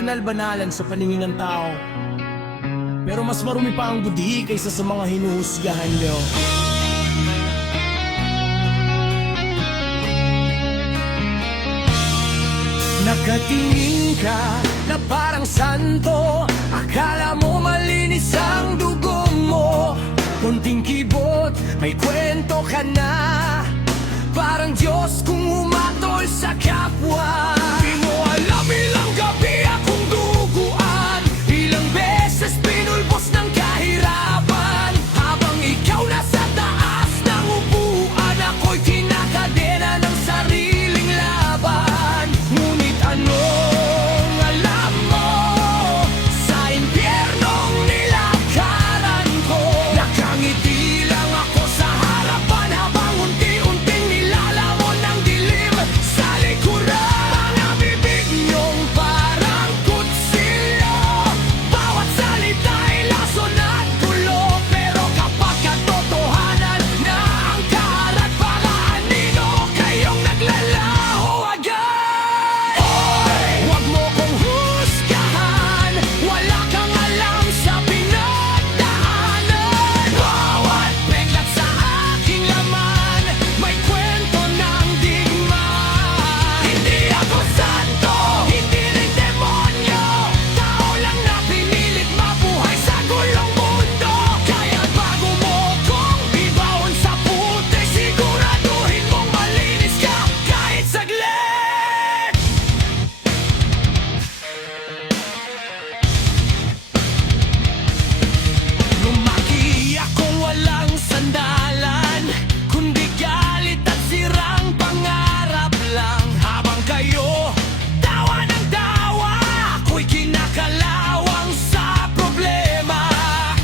kabanal-banalan sa paningin ng tao. Pero mas marumi pa ang budhi kaysa sa mga hinuhusgahan nyo. Nakatingin ka na parang santo, akala mo malinis ang dugo mo. Kunting kibot, may kwento ka na, parang Diyos kung umatol sa kapwa. Di mo alam ilang gabi akong duguan, ilang beses pinulbos ng kahirapan. Habang ikaw nasa taas ng upuan, ako'y kinakadena ng sariling laban. Ngunit anong alam mo sa impyernong nilakaran ko? Nakangiti lang ako sa harapan habang unti-unting nilalamon ng dilim sa likuran. Mga bibig niyong parang kutsilyo, bawat salita ay lason at gulo. Pero kapag katotohanan na ang karat, baka anino kayong naglalaho agad. Oy, wag mo kong husgahan, wala kang alam sa pinagdaanan. Bawat peklat sa aking laman, may kwento ng digmaan. Hindi ako santo, hindi rin demonyo, tao lang na pinilit mabuhay sa gulong mundo. Kaya bago mo kong ibaon sa puti, siguraduhin mong malinis ka kahit saglit. Lumaki akong walang sandalan, kundi galit at sirang pangarap lang. Habang kayo tawa ng tawa, ako'y kinakalawang sa problema.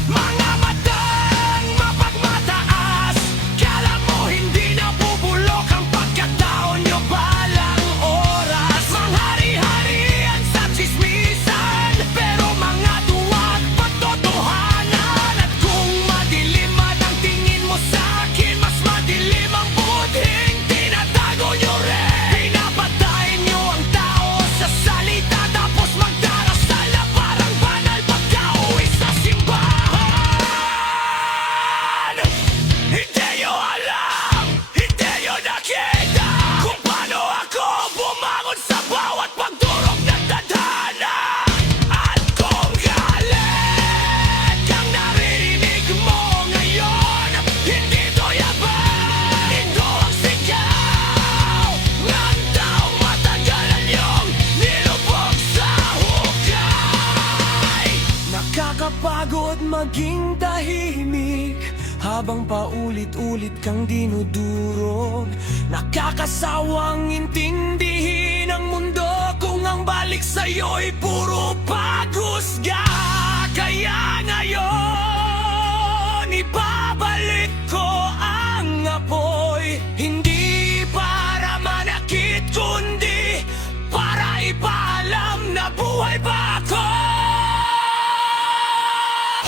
Mga matang mapagmataas, kala mo hindi nabubulok ang pagkatao nyo balang oras. Manghari-harian sa chismisan, pero mga duwag patotohanan. At kung madilim man ang tingin mo sa akin, mas madilim ang budhing tinatago nyo rin. Pinapatay nyo ang tao sa salita, tapos magdarasal na parang banal pagka-uwi sa simbahan. Hindi nyo alam, hindi nyo nakita kung paano ako bumangon sa bawat pagdurog ng tadhana. At kung galit kang naririnig mo ngayon, hindi to yaban, ito ang sigaw ng taong matagalan yung nilubog sa hukay. Nakakapagod maging tahimik habang paulit-ulit kang dinudurog. Nakakasawang intindihin ang mundo kung ang balik sa'yo'y puro paghusga. Kaya ngayon, ibabalik ko ang apoy, hindi para manakit, kundi para ipaalam na buhay pa ako.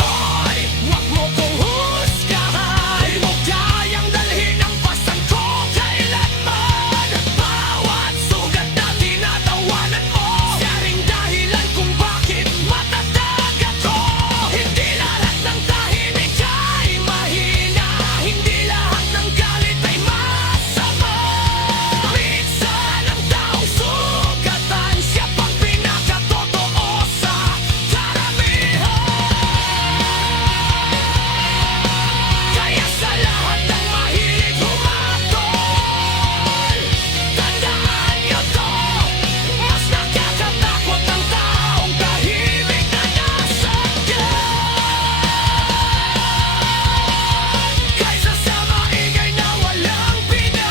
Hoy, wag mo kong husgahan, di mo kayang dalhin ang pasan ko kailanman. Bawat sugat na tinatawanan mo, siya ring dahilan kung bakit matatag ako. Hindi lahat ng tahimik ay mahina, hindi lahat ng galit ay masama. Minsan ang taong sugatan, siya pang pinakatotoo sa karamihan. Kaya sa lahat ng mahilig humatol, tandaan niyo to, mas nakakatakot ang taong tahimik na nasagad, kaysa sa maingay na walang pinagdaanan.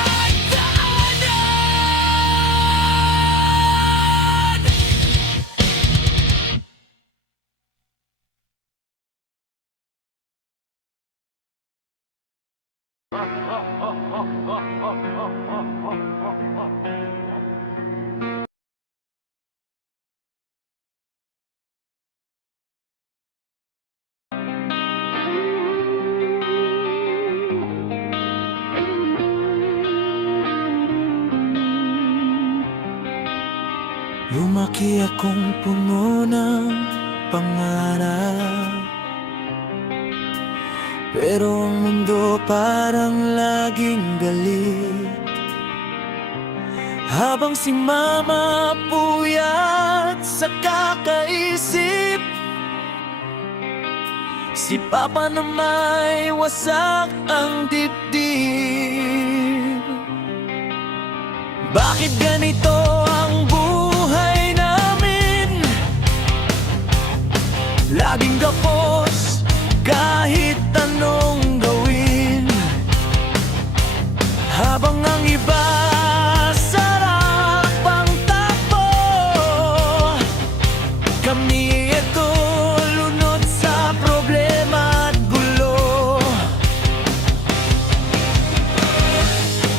Lumaki akong puno ng pangarap, pero ang mundo parang laging galit. Habang si mama puyat sa kakaisip, si papa na may wasak ang dibdib. Bakit ganito ang buhay namin? Laging gapos kahit anong gawin. Habang ang iba sarap ang takbo, kami ito lunod sa problema at gulo.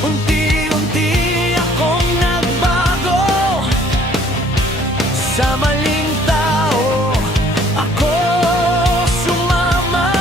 Unti-unti akong nagbago sa maling tao. Ako sumama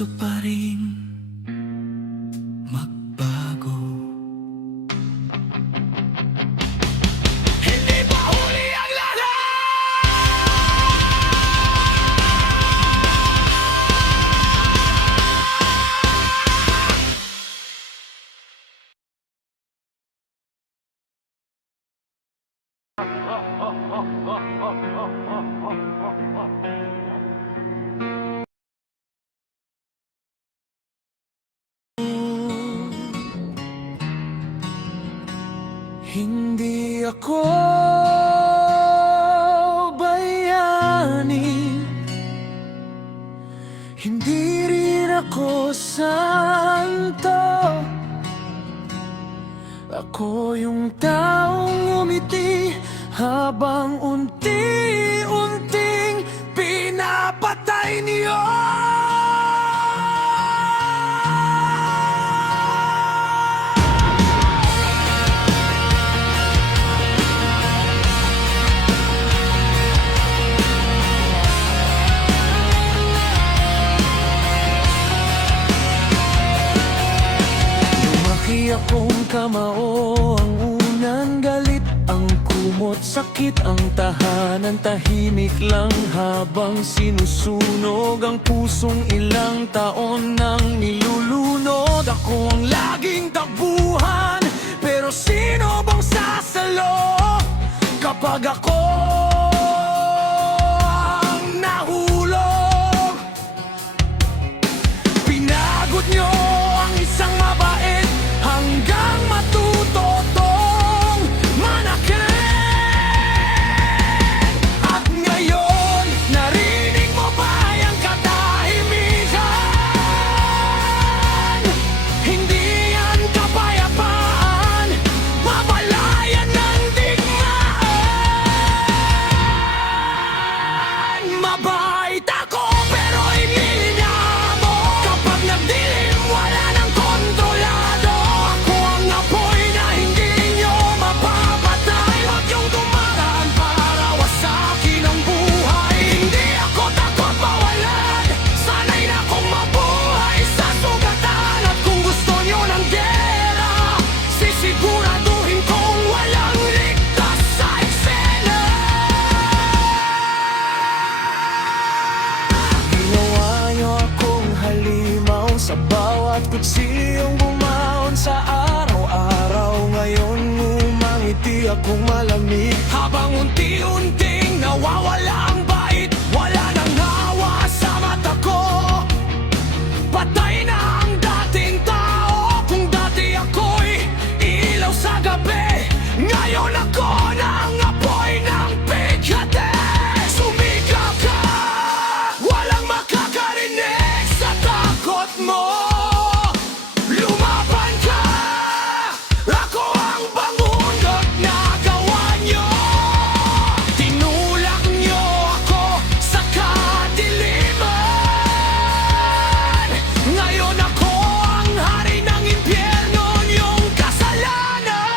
gusto pa rin magbago. Hindi pa huli ang lahat. Hindi ako bayani, hindi rin ako santo. Ako yung taong umiti habang unti-unting pinapatay niyo. Lumaki akong kamao, ang unang galit, ang kumot, sakit, ang tahanan, tahimik lang habang sinusunog ang pusong ilang taon nang nilulunod. Ako ang laging takbuhan, pero sino bang sasalo kapag ako ang nahulog? Pinagod nyo ang isang mabait hanggang matuto tong manakit. At ngayon, narinig mo ba ang katahimikan? Hindi yan kapayapaan, mabalayan ng digmaan. Mabait ako pero hindi niya mo. Kapag nagdilim, wala nang kontrolado. Ako ang apoy na hindi nyo mapapatay. Huwag yung dumaraan para wasakin ang buhay. Hindi ako takot mawalan, sanay na akong mabuhay sa sugatan. At kung gusto nyo ng gera, sisiguraduhin kong walang ligtas sa eksena. Ginawa nyo akong halimaw sa bawat kutsiyong bumaon sa araw-araw. Ngayon umangiti akong malamig habang unti-unting nawawala ang bait. Wala nang hawa sa mata ko, patay na ang dating tao. Kung dati ako'y ilaw sa gabi, ngayon ako na ang apoy ng bighati. Sumikap ka, walang makakarinig sa takot mo. Lumaban ka, ako ang bangungot na gawa nyo. Tinulak nyo ako sa kadiliman. Ngayon ako ang hari ng impyerno, yung kasalanan.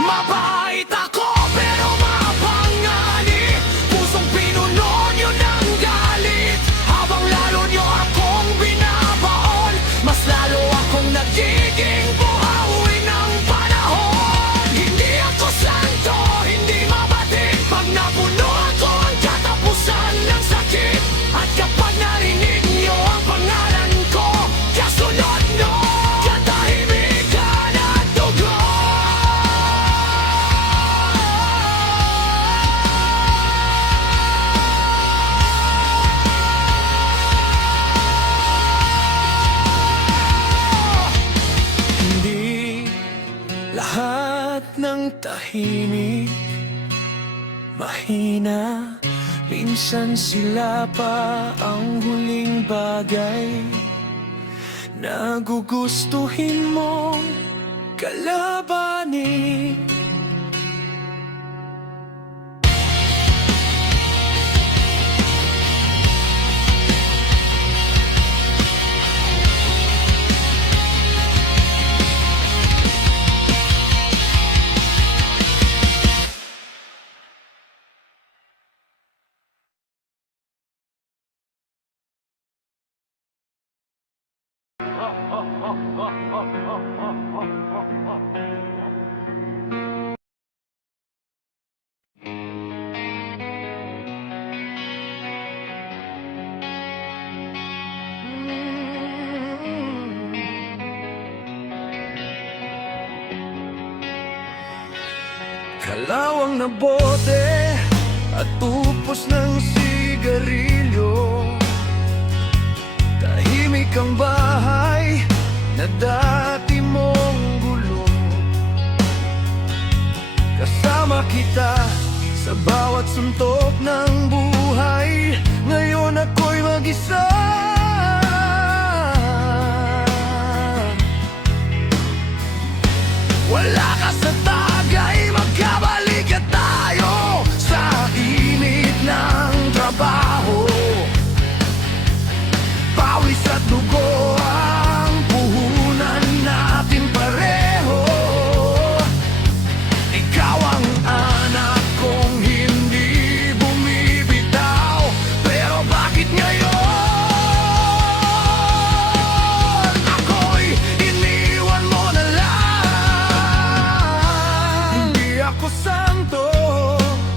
Mabait ako pero mapangani, pusong pinuno nyo ng galit. Habang lalo nyo akong binabaon, mas lalo akong nagiging buhawi ng panahon. Hindi ako santo, hindi mabatik, pag napuno ako ang katapusan ng sakit. At kapag narinig nyo ang pangalan ko, kasunod nyo katahimikan at dugo. Hindi lahat ng tahimik mahina, minsan sila pa ang huling bagay na gugustuhin mong kalabanin. Kalawang na bote at tupos ng sigarilyo. Tahimik ang bahay na dati mong gulo. Kasama kita sa bawat suntok ng buhay. Ngayon ako'y mag-isa. Wala ka sa tagay, magkabalikan tayo sa init ng trabaho. Pawis at dugo ang puhunan natin pareho. Ikaw ang anak kong hindi bumibitaw. Pero bakit ngayon ako'y iniwan mo na lang? Hindi ako santo,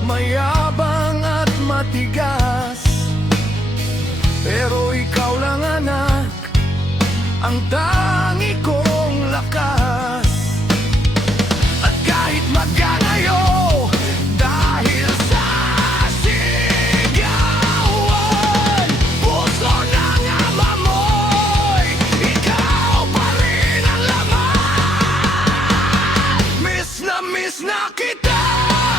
mayabang at matigas, pero ikaw lang anak, ang tangi kong lakas. At kahit magkalayo dahil sa sigawan, puso ng ama mo'y ikaw pa rin ang laman. Miss na kita,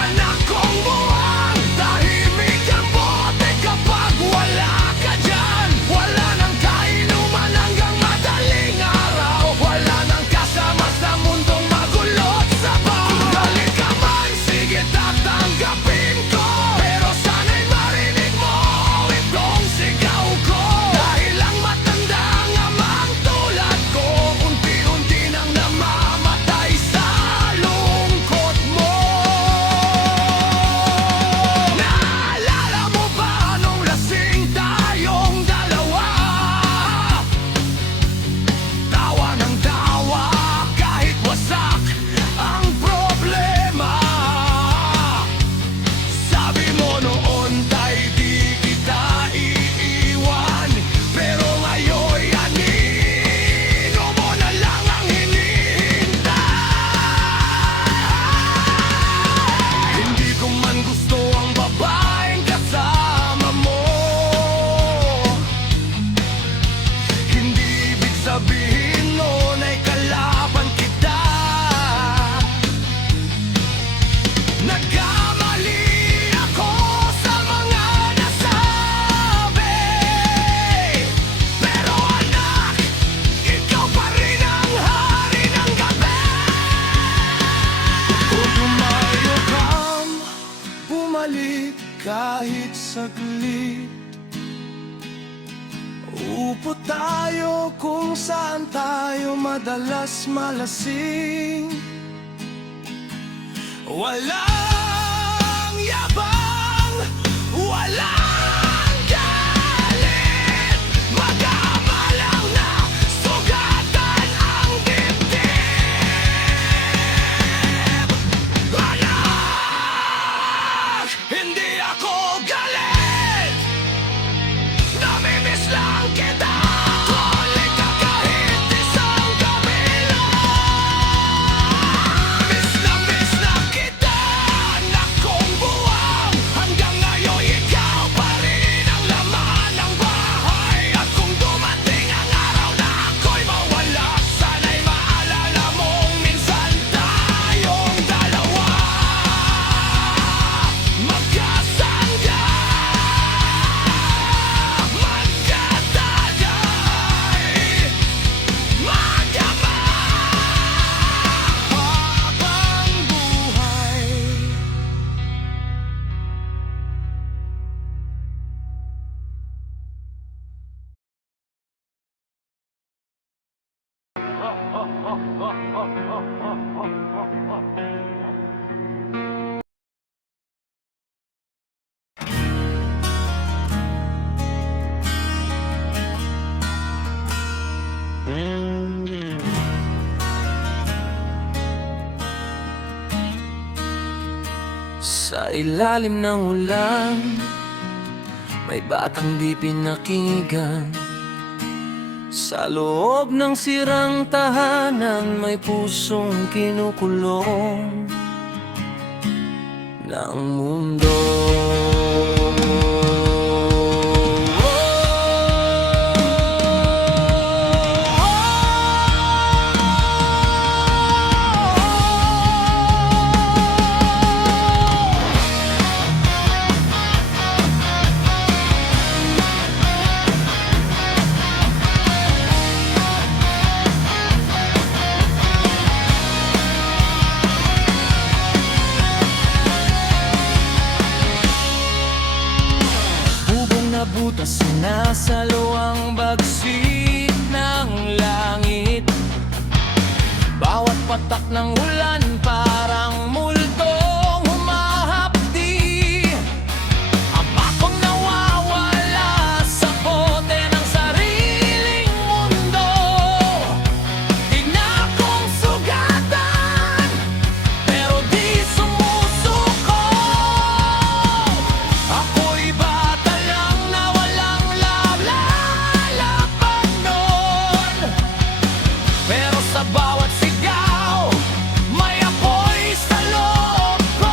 anak kong buwang. Tahimik ang bote kapag wala ka dyan. Wala nang kainuman hanggang madaling araw. Wala nang kasama sa mundong magulot sabaw. Kung galit ka man, sige tatanggapin ko. Pero sana'y marinig mo itong sigaw ko. Dahil ang matandang amang tulad ko, unti-unti nang namamatay sa lungkot mo. Naalala mo ba nung lasing tayong dalawa? Tawa ng tawa kahit wasak ang problema. Sabi mo noon tay di kita iiwan, pero ngayon anino mo na lang ang hinihintay. Hindi ko man gusto ang babaeng kasama mo. Hindi ibig sabihin noon ay kalaban kita. Nagkamali ako sa mga nasabi, pero anak, ikaw pa rin ang hari ng gabi. Kung lumayo kang bumalik kahit saglit, upo tayo kung saan tayo madalas malasing. Walang yabang, walang galit, magkamalang na sugatan ang dibdib. Anak, hindi ako galit, namimiss lang kita. Tuloy ka kahit isang gabi lang. Miss na kita, anak kong buwang. Hanggang ngayon ikaw pa rin ang laman ng bahay. At kung dumating ang araw na ako'y mawala, sana'y maalala mong minsan tayong dalawa magkasangga, magkatagay, magkamahabang buhay. Sa ilalim ng ulan, may batang di pinakinggan. Sa loob ng sirang tahanan, may pusong kinukulong. ng mundo. Butas na sa luwang bagsik ng langit. Bawat patak ng ulan parang muldong humahapdi. Ang akong nawawala sa bote ng sariling mundo. Di na akong sugatan, pero di sumusuko. Ako'y bata lang na walang lalapag nun. Pero sa bawat sigaw, may apoy sa loob ko.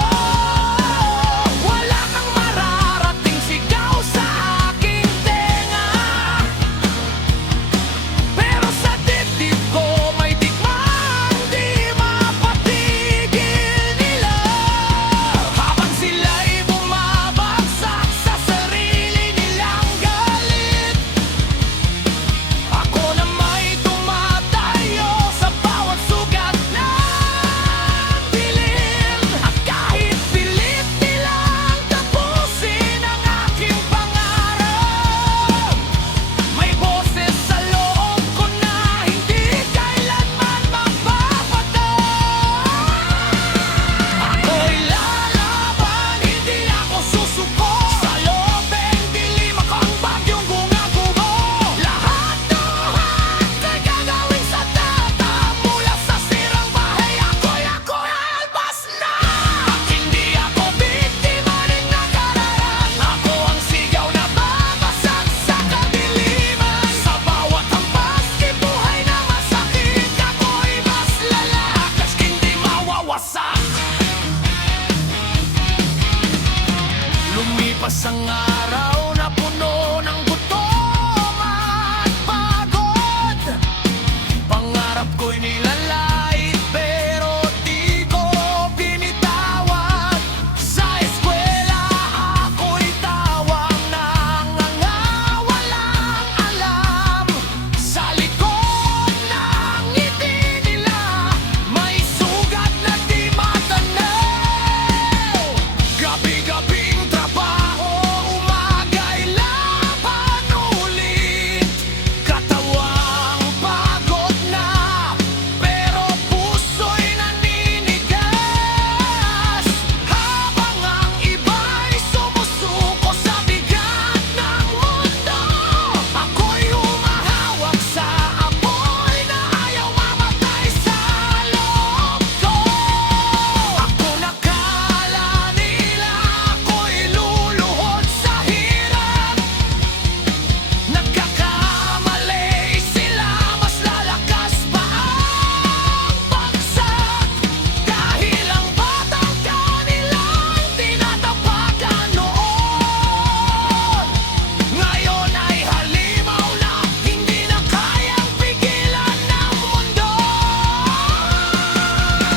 Wala kang mararating sigaw sa aking tenga. Pero sa dibdib ko may digmang di mapatigil nila. Habang sila'y bumabagsak sa sarili nilang galit, ako na may tumatayo sa bawat sugat ng dilim. At kahit pilit nilang tapusin ang aking pangarap, may boses sa loob ko na hindi kailanman magpapatak. Ako'y lalaban, hindi ako susuko. Sa lobeng dilim ako ang bagyong gumagubo. Lahat ay gagawin sa data. Mula sa sirang bahay, ako'y alpas na. At hindi ako biktima ng nakaraan. Ako ang sigaw na babasag sa kadiliman. Sa bawat hampas, kibuhay na masakit. Ako'y mas lalakas, hindi mawawasak. Lumipas ang araw na puno ng gutom at pagod. Pangarap ko'y nilalait pero di ko binitawan. Sa eskwela ako'y tawag ng mga walang alam. Sa likod ng ngiti nila may sugat na di matanaw. Gabi-gabing trabaho, umaga'y laban ulit. Katawang pagod na, pero puso'y naninigas. Habang ang iba'y sumusuko sa bigat ng mundo, ako'y humahawak sa apoy na ayaw mamatay sa loob ko. Ako nakala nila ako'y luluhod sa hirap. Nagkakamali sila, mas lalakas pa ang bagsak. Dahil ang batang kanilang tinatapakan noon, ngayon ay halimaw na, hindi na kayang pigilan ng mundo.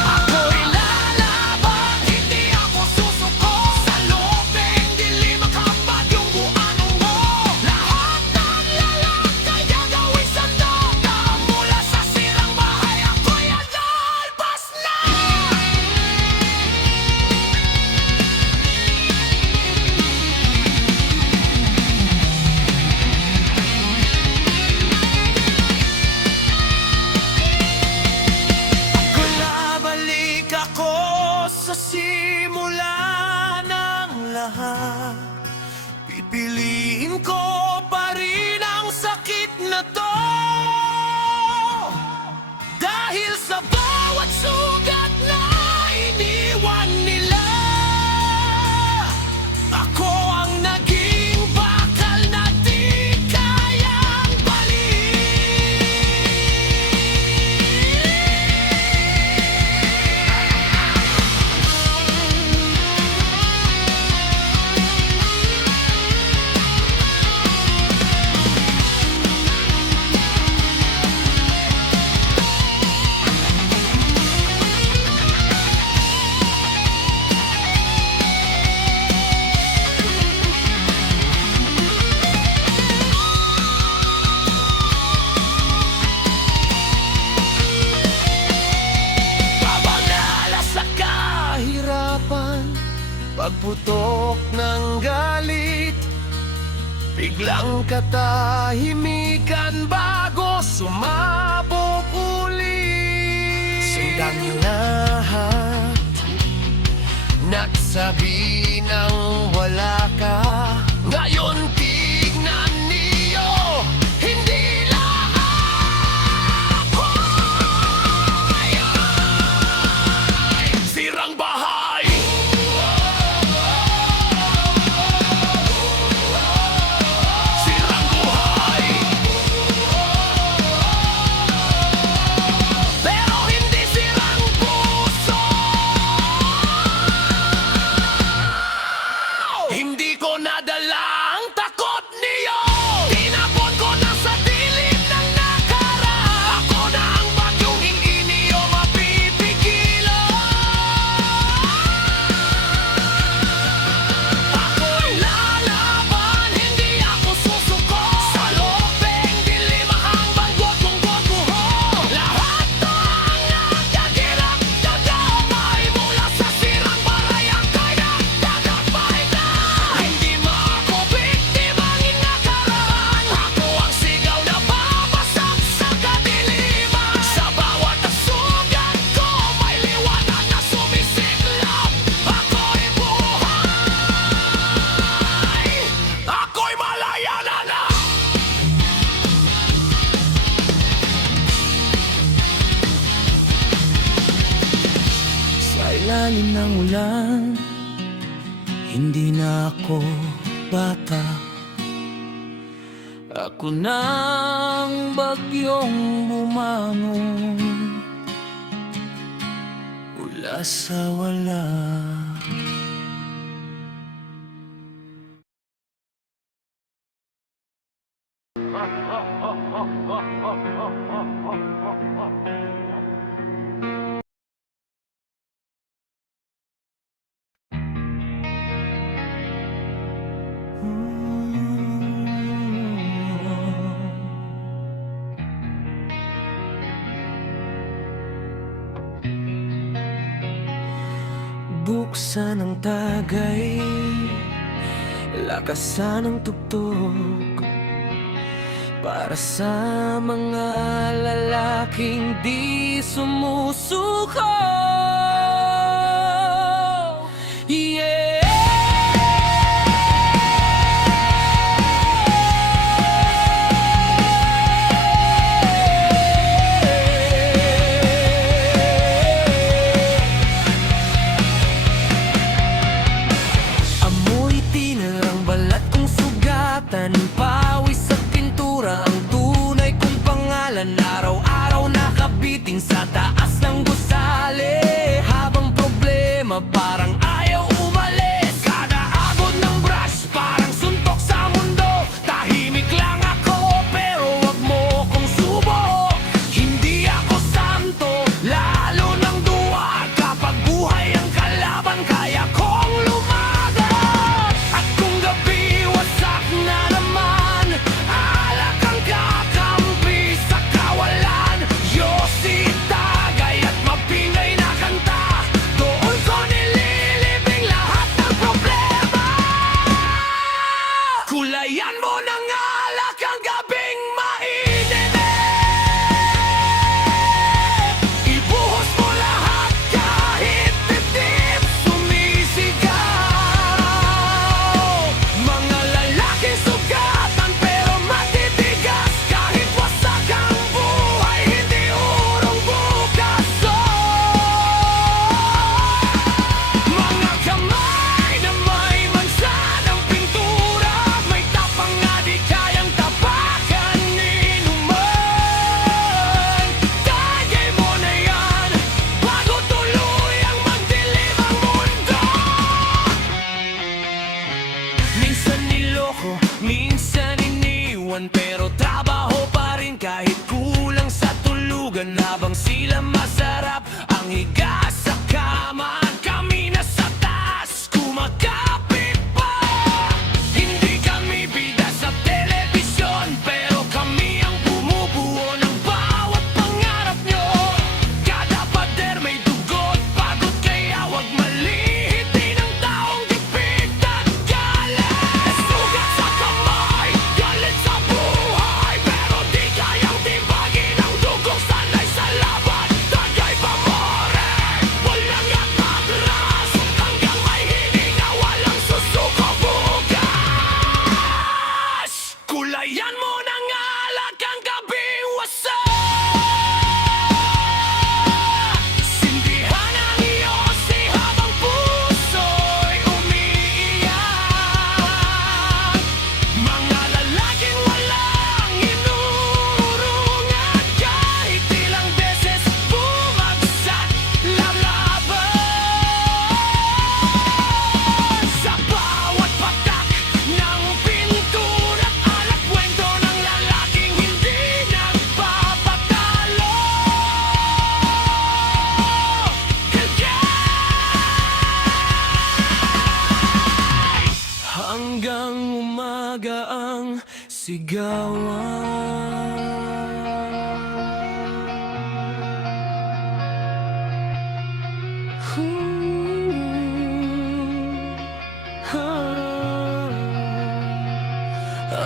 Ako'y lalaban, hindi ako susuko. Sa lobeng dilim ang bagyong buanong mo. Lahat ng lalakay gagawin sa data. Mula sa sirang bahay, ako'y alpas na. Kulabalik ako sa simula ng lahat. Pipiliin ko pa rin ang sakit na to. Dahil sa bawat sugat na iniwan nila, ako ang naging bakal na di kayang balikin. pagputok ng galit, biglang katahimikan bago sumabog ulit. Sundang lahat, nagsabi ng wala ka. Ngayon tignan niyo, hindi lang ako ay sirang bahay. Sirang buhay. Pero hindi sirang puso. Hindi ko nadala ang takot niyo. Tinapon ko na sa dilim ng nakaraan. Ako na ang bagyong hindi niyo mapipigilan. Ako'y lalaban, hindi ako susuko. Sa lopeng dilim ang banggod kong goguho. Lahat ng nagkakirap-kagamay mula sa sirang bahay ang kaya tagapay na. Hindi mo ako biktimang inakaraan. Ako ang sigaw na babasag sa kadiliman. Sa bawat sugat ko may liwanag na sumisiklab. Ako'y buhay. Ako'y malaya na. Sa ilalim ng ulan, hindi na ako bata. Ako na ang bagyong bumangon mula sa wala. Buksan ang tagay, lakasan ang tugtog para sa mga lalaking di sumusuko. Yeah! Amoy tinarang balat kong sugatan, pawis sa pintura ang tunay kong pangalan. Araw-araw nakabiting sa taas ng gusali.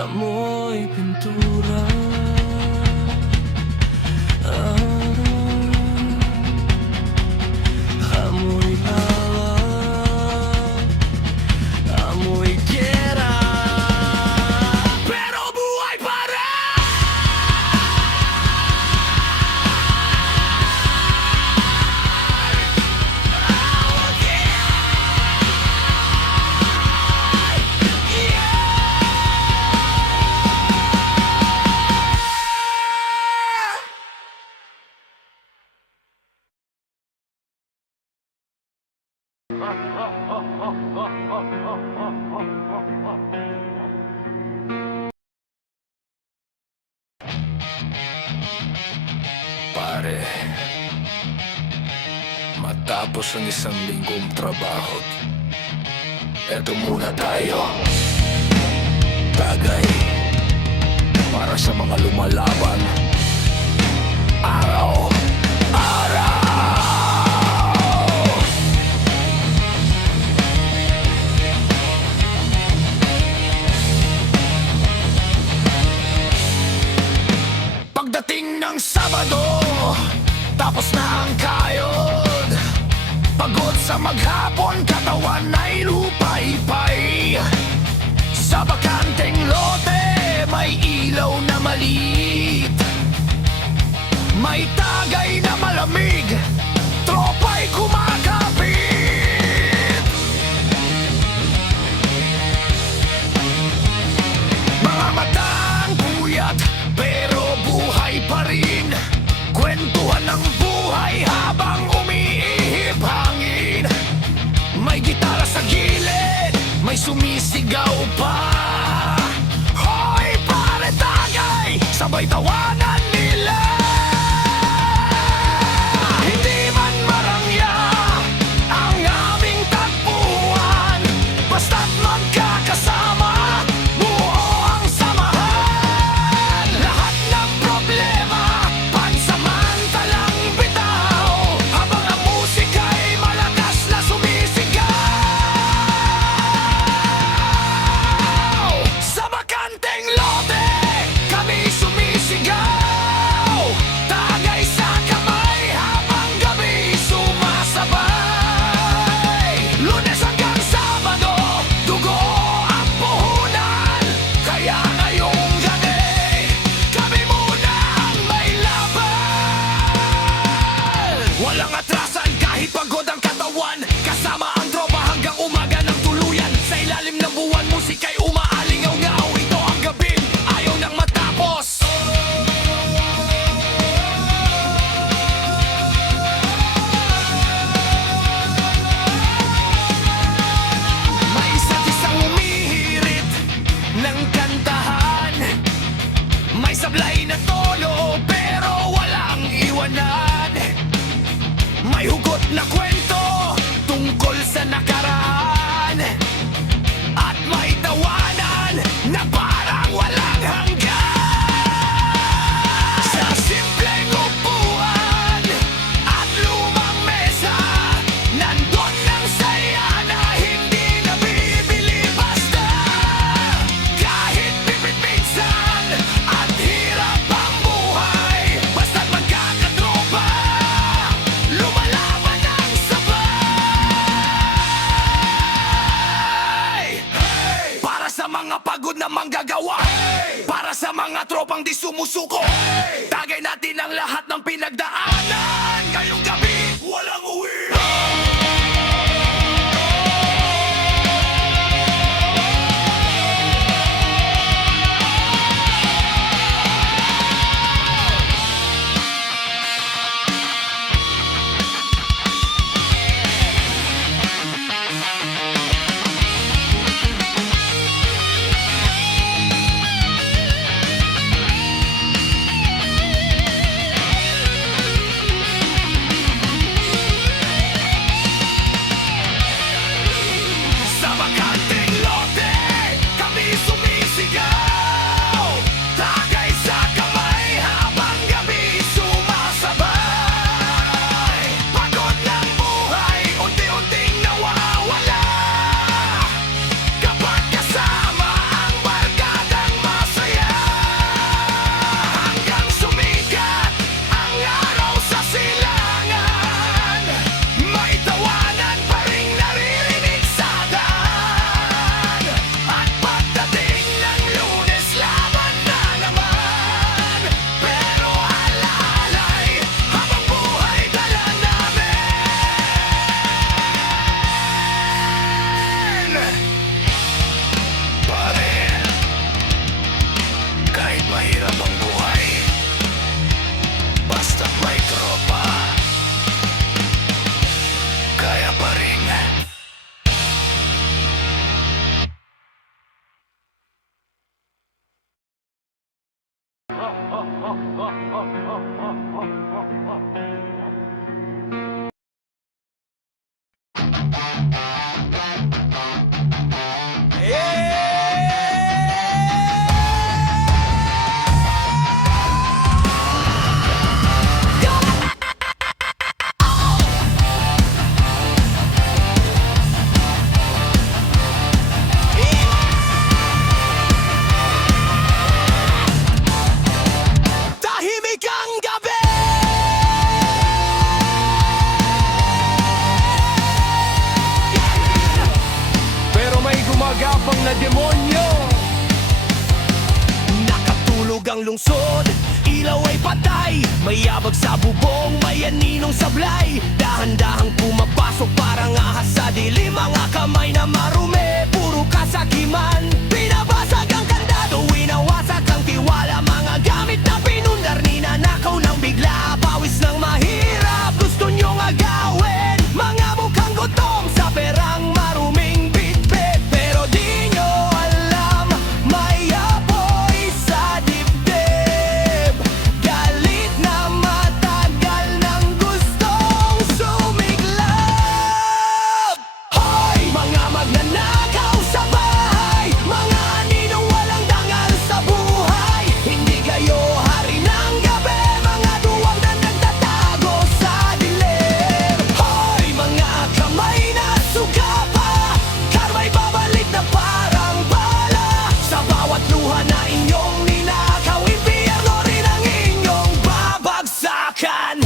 Amoy pintura. Amoy lawa. Amoy gera. Pero buhay pa rin. Pare, matapos ang isang linggong trabaho, eto muna tayo. Tagay para sa mga lumalaban. Araw, araw. Pagdating ng Sabado, tapos na ang kayod. Pagod sa maghapon, katawan ay lupay-pay. Sa bakanteng lote, may ilaw na maliit. May tagay na malamig, tropa'y kumakapit. Mga matang puyat, pero buhay pa rin. Kwentuhan ng buhay habang umiihip hangin. May gitara sa gilid, may sumisigaw pa. Hoy pare tagay, sabay tawanan nila. Hindi man marangya ang aming tagpuan, basta't magkakasama, buo ang samahan. Lahat ng problema, pansamantalang bitaw, habang ang musika'y malakas na sumisigaw. Sa bakanteng lote, kami sumisigaw. Tagay sa kamay habang gabi sumasabay. Lunes hanggang Sabado, dugo ang puhunan. Kaya ngayong gabi, kami muna ang may laban. Walang atrasan kahit pagod ang katawan, kasama ang tropa hanggang umaga ng tuluyan. Sa ilalim ng buwan, musika'y umaalingaw-ngaw. Ito ang gabi, ayaw nang matapos. May isa't isang umihirit ng kantahan. May sablay na tono pero walang iwanan. May hugot na kwento tungkol sa nakaraan, at may tawanan na parang walang hanggan. Sa simpleng upuan at lumang mesa, nandun ang saya na hindi nabibili basta. Kahit pipit minsan at hirap ang buhay, basta't magkakatropa, lumalaban ang sabay. Para sa mga pagod na manggagawa, para sa mga tropang di sumusuko, tagay natin ang lahat ng pinagdaanan. Ngayong gabi, walang uwi. demonyo. Nakatulog ang lungsod, ilaw ay patay. May abag sa bubong, may aninong sablay. Dahan-dahang pumapasok parang ahas sa dilim. Mga kamay na marumi, puro kasakiman. Binabasag ang kandado, winawasak ang tiwala. Mga gamit na pinundar, ninanakaw ng bigla. Pawis ng mahirap, gusto nyong agawin. Mga mukhang gutom sa perang maruming bitbit. Pero di nyo alam, may apoy sa dibdib. Galit na matagal nang gustong sumiglap. Hoy! Mga magnanakaw sa bahay, mga aninong walang dangal sa buhay. Hindi kayo hari ng gabi, mga duwag na nagtatago sa dilim. Hoy! Mga kamay na suga pa, karma'y babalik na parang bala. Sa bawat luha na inyong ninakaw, impyerno rin ang inyong babagsakan.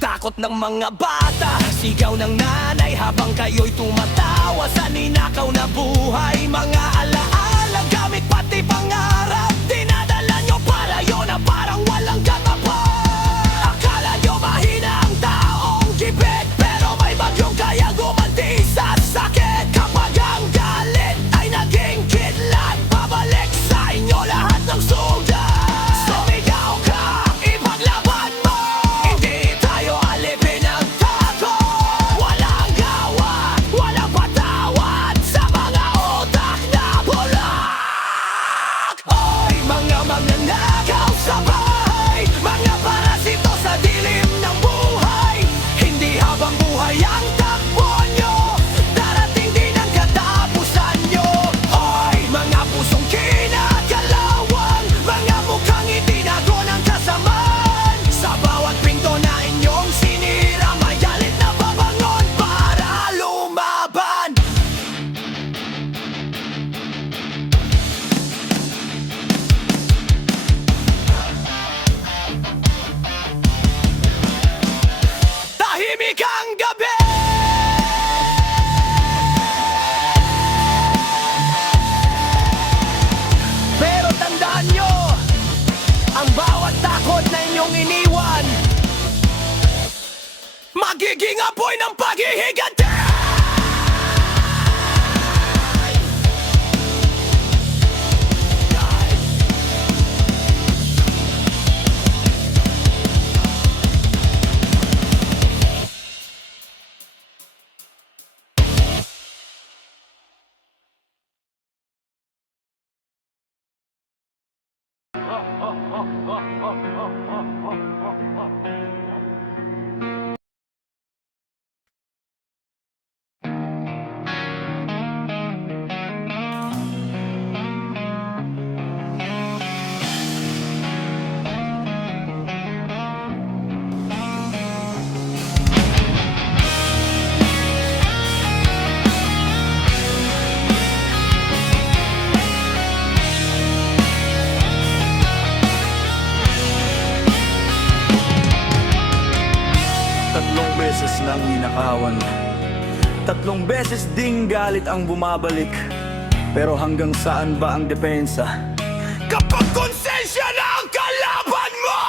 Takot ng mga bata, sigaw ng nanay habang kayo'y tumatawa sa ninakaw na buhay. Mga alaala, gamit pati pangarap, dinadala nyo palayo na parang walang katapat. Akala nyo mahina ang taong gipit, pero may bagyong kaya gumanti sa sakit. Kapag ang galit ay naging kidlat, babalik sa inyo lahat ng sugat. Sumigaw ka, ipaglaban mo, hindi tayo alipin ang takot. Walang gawa, walang patawad sa mga utak na bulak. Oy, mga magnanakaw sa bahay, mga parasito sa dilim ng buhay. Hindi habang buhay ang takbo nyo, darating din ang katapusan nyo. Oy, mga pusong kinakalawang, mga mukhang itinago ng kasamaan. Sa bawat pinto na inyong sinira, may galit na babangon para lumaban. Tahimik ang gabi, pero tandaan nyo, ang bawat takot na inyong iniwan, magiging apoy ng paghihiganti. Tatlong beses nang ninakawan, tatlong beses ding galit ang bumabalik. Pero hanggang saan ba ang depensa? Kapag konsensya na ang kalaban mo!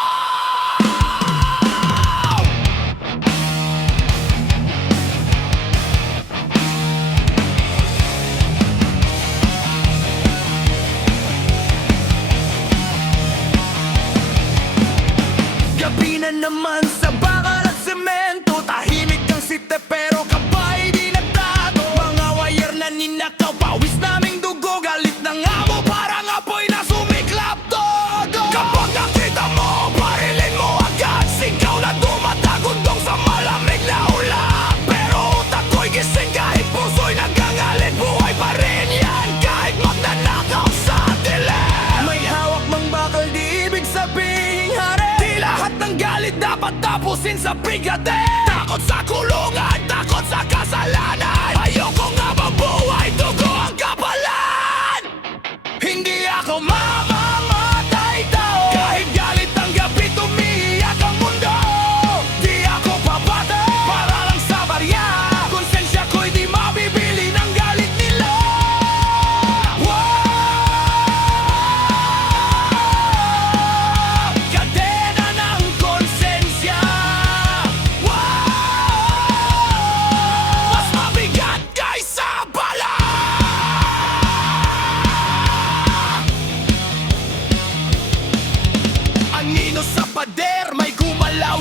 Gabi na naman sa bakal at semento, tahimik ang site pero kapay di nagtago. Mga wire na ninakaw, pawis naming dugo, galit ng amo parang apoy na sumiklap todo. Kapag nakita mo, barilin mo agad, sigaw na tumatagundong sa malamig na ulap. Pero utak ko'y gising kahit puso'y nagkangalit, buhay pa rin yan kahit magnanakaw sa dilim. May hawak mang bakal, di ibig sabihin hari. Di lahat ng galit dapat tapusin sa bigate. Takot sa kulungan, takot sa kasalanan. Ayoko nga mabuhay, dugo ang kapalan. Hindi ako mamamatay tao, kahit galit ang gabi, tumiyak ang mundo. Di ako papatay para lang sa barya.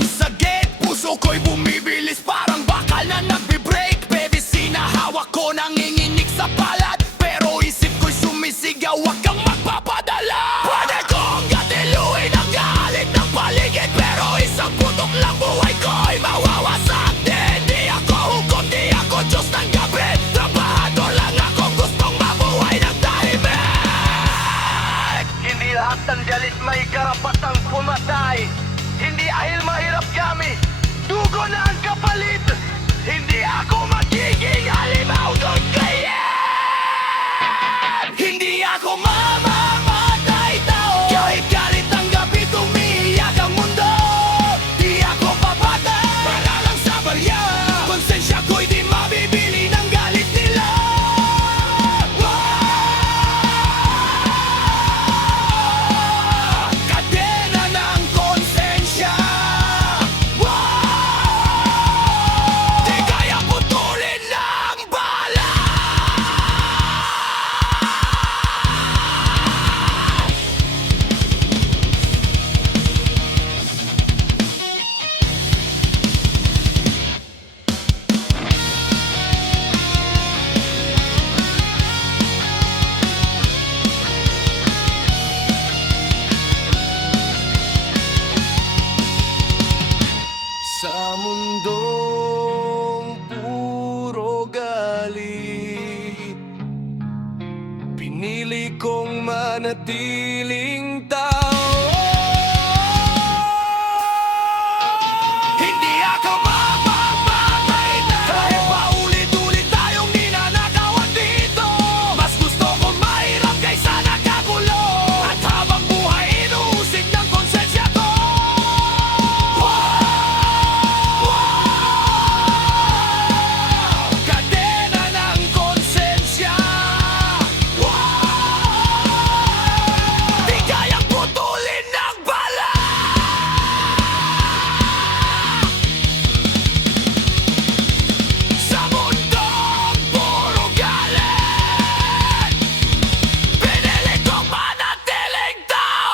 Ang sagit, puso ko'y bumibilis parang bakal na nagbe-break. PVC na hawak ko nanginginig sa palad, pero isip ko'y sumisigaw, wag kang magpapadala. Pwede kong gatiluin ang galit ng paligid, pero isang putok lang buhay ko'y mawawasak din. Di ako hukom, di ako Diyos ng gabi. Trabahador lang ako, gustong mabuhay ng tahimik. Hindi lahat ng galit may karapatang pumatay. Hindi ahil mahirap kami, dugo na ang kapalit. Hindi ako magiging halimaw doon kaya. Hindi ako mamamatay tao, kahit galit ang gabi tumiyak ang mundo. Di ako papatay para lang sa barya, konsensya ko'y di mabibili ng galit nila. Kadena ng konsensya, di kaya putulin ng bala. Sa mundong puro galit, pinili kong manatiling tao. Hindi ako mamamatay na, kahit paulit-ulit tayong ninanakawan dito. Mas gusto ko mahirap kaysa nakagulo, at habang buhay inuusig ng konsensya ko. Kadena ng konsensya, di kayang putulin ng bala. Sa mundong puro galit, pinili kong manatiling tao.